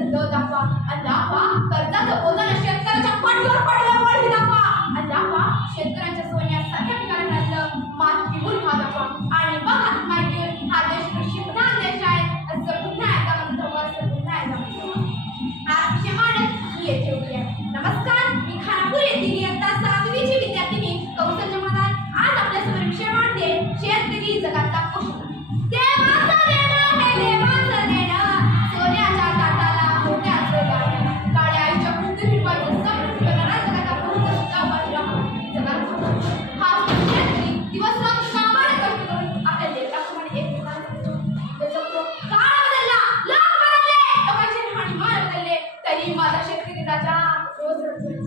धंद दाखवा. आणि दाखवा कर्जाचं शेतकऱ्याच्या पाठीवर पडल्यावर दाखवा. आणि दाखवा शेतकऱ्याच्या सोन्यासारख्या ठिकाणी मात घेऊन हा दाखवा आणि बघा माहिती माझ्या शेतकरी राजा रोज रडतोय.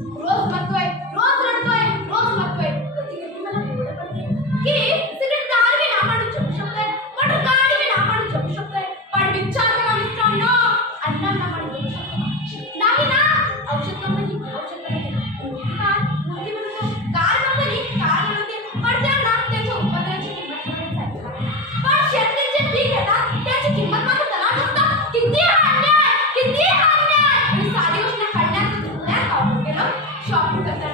Thank you.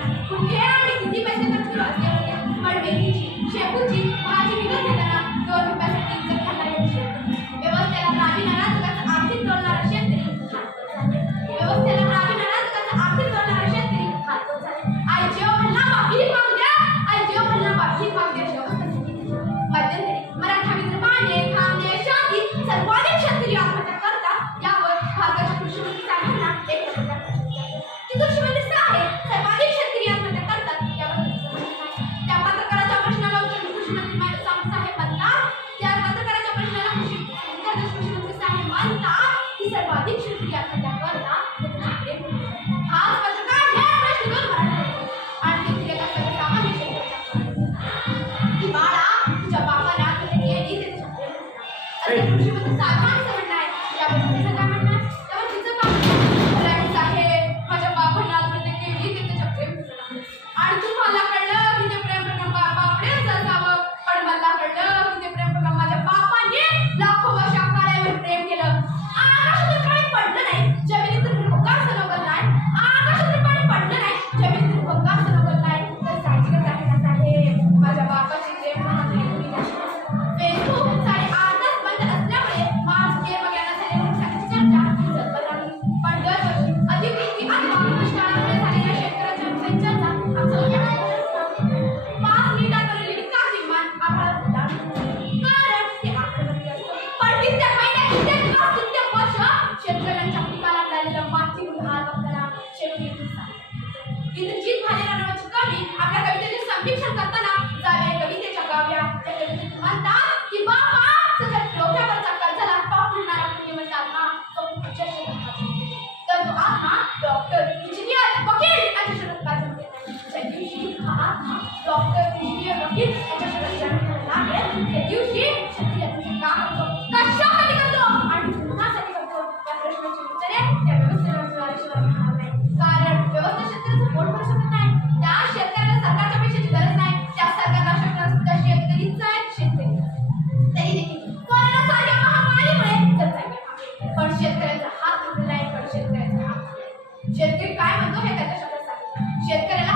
इंद्रजीत भाले नावाची कवी आपल्या कवितेचे संरक्षण करताना जाव्या कवितेच्या काव्या. म्हणतात कवितेत म्हणता की बाबा सगळ्या डोक्यावरचा कर्जाला पाप म्हणणारा पुण्यमंत आत्मा तो अक्षरशः तर तो आत्मा डॉक्टर इंजिनियर वकील अशा शब्दात काढून घेत हा आत्मा डॉक्टर इंजिनियर वकील अशा शब्दात जन्म लागेल. शेतकऱ्यांना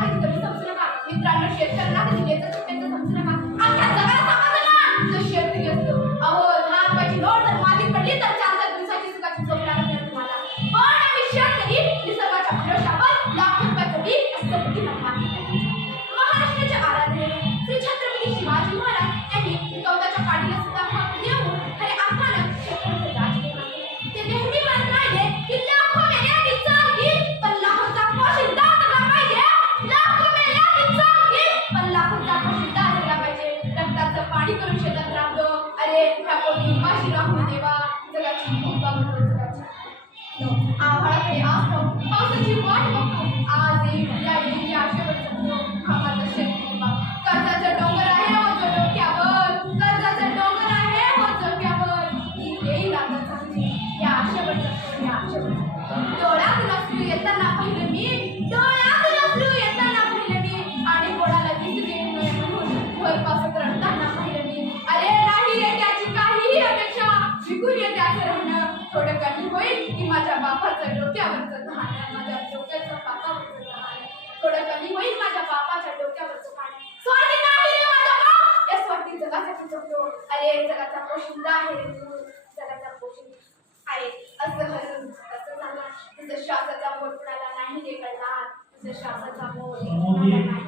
डोक्यावरचं घाण माझ्या डोक्याचं पापावरचं थोडं कमी होईल माझ्या बापाच्या डोक्यावरचं घाण स्वर्गी नाही रे माझा बाप! या स्वर्गी जगासाठी जगाचा पोशिंदा आहे. रे तू जगाचा पोशिंदा आहे. असं हसून असं झालं तुझं श्वासाचा मोठ कुणाला नाही रे कळणार तुझं श्वासाचा मोठ कुणाला नाही